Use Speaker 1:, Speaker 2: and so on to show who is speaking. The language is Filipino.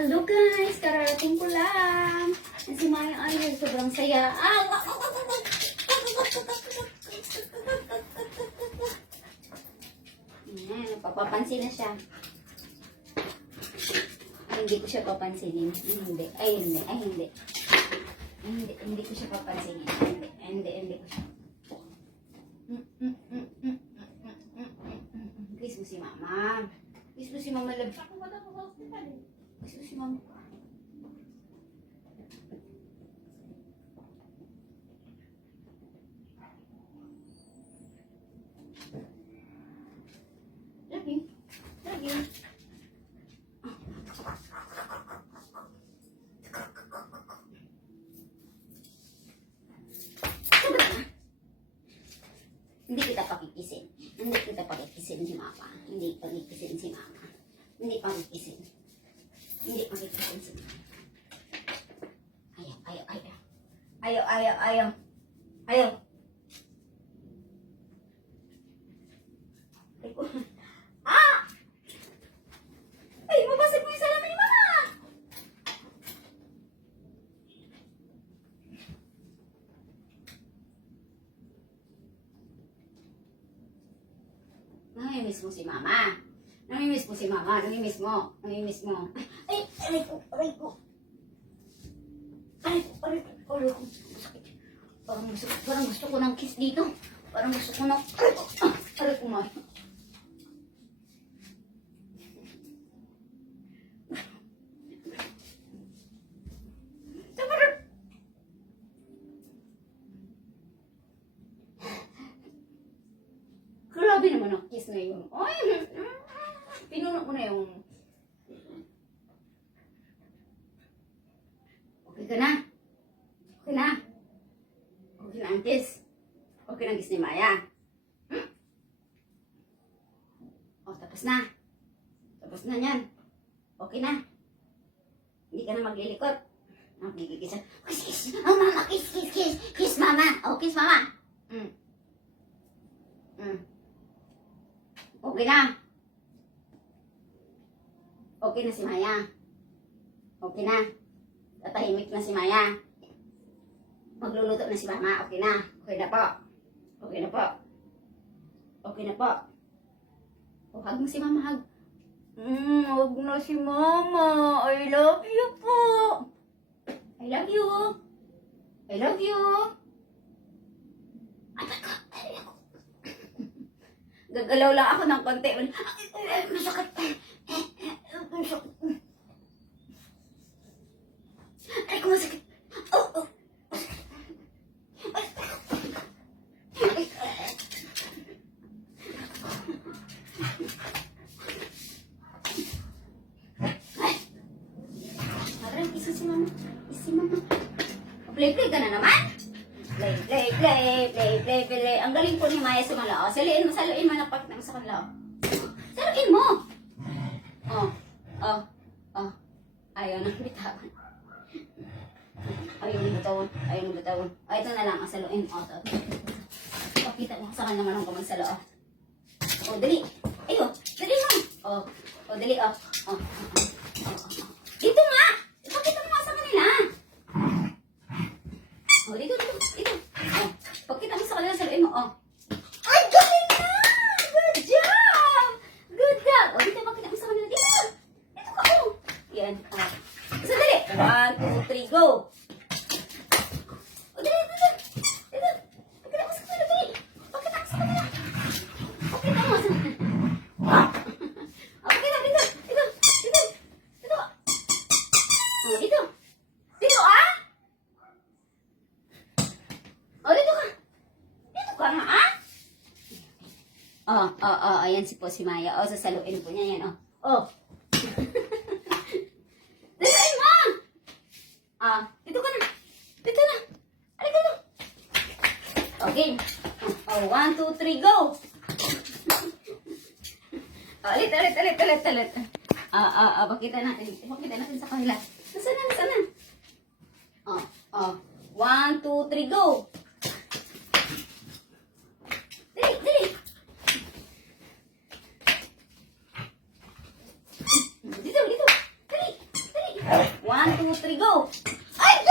Speaker 1: Hello guys, kararating ko lang. And si Maya Ayun, sobrang saya. Ah! Ayan, napapapansin na siya. Ay, hindi ko siya papansinin. Ay, hindi. Ay, hindi. Ay, hindi. Ay, hindi. Hindi ko siya papansinin. Ay, hindi. Ay, hindi. Hindi ko siya. Kiss mo si Mama. Kiss mo si Mama Love. Ako wala ko. Love you. Love you. Hindi kita pakikisin. Hindi kita pakikisin si mama. Hindi pakikisin si mama. Hindi pakikisin. Hindi pakikisin si mama. Ayaw, ayaw, ayaw. Ayaw, ayaw, ayaw. Ayaw. Ay, Ah! Ay, mabasag mo yung salamin ni mama! Namimiss mo si mama. Namimiss mo si mama. Namimiss mo. Namimiss mo. Ay, aray ko, aray ko. Aray ko, aray ko, aray ko. Sakit. Parang gusto, parang gusto ko ng kiss dito. Parang gusto ko ng... Aray ko, ah, aray ko, ma. Grabe naman ang kiss na yun. Ay, pinuno ko na yung... Okay ka na? Okay na? Okay na ang kiss? Okay na ang kiss ni Maya? Hmm? O, tapos na. Tapos na yan. Okay na. Hindi ka na maglilikot. Magkikis. Kiss, kiss. Oh, mama, kiss, kiss, kiss. Kiss, mama. Oh, kiss, mama. Mm. Mm. Okay na. Okay na si Maya. Okay na. Tatahimik na si Maya. Magluluto na si Mama. Okay na. Okay na po. Okay na po. Okay na po. O, hug mo si Mama, hug. Mm, hug na si Mama. I love you po. I love you. I love you. Ay, my. Gagalaw lang ako ng konti. Masakit. Masakit. Ay, ko masakit. Oh, oh. Parang isa si mama. Isa si mama. Play-play ka na naman. Play, play, play, play, play, play. Ang galing po ni Maya sumala. O, saliin mo, saluin mo na pag nang sa kanila. Saluin mo. Oh, oh, oh. Ayaw na bitawan. Ayaw na bitawan. Ayaw na bitawan. O, ito na lang. Ang saluin. O, ito. Pakita mo sa kanya naman ang kumagsalo. O, o dali. Ayo, dali mo. O, o, dali. O, o, o, o, o. Dito nga. Ipakita mo nga sa kanila. Oh, dito, dito, dito. Oh, pagkita mo sa kanila, sabihin mo, oh. Ay, galing na! Good job! Good job! Oh, dito, pagkita mo sa kanila, dito! Dito ka, oh! Yan, oh. Sandali! One, two, three, go! Oh, dali, dali, dali. Dito. Pagkita mo sa kanila, dali. Pagkita mo sa kanila. Pagkita mo sa kanila. Oh, pagkita, dito, dito, dito, dito. Oh, dito. Dito, ah! Oh, dito ka. Dito ka nga, ah. Oh, oh, oh, ayan si po si Maya. Oh, sasaluin po niya yan, oh. Oh. Daliin mo! Ah, dito ka na. Dito na. Ano dito? Okay. Oh, one, two, three, go! Oh, ulit, ulit, ulit, ulit, ulit. Ah, ah, ah, pakita natin. Pakita natin sa kanila. Nasaan na, nasaan na? Oh, oh. One, two, three, go! mo trigo. Ay!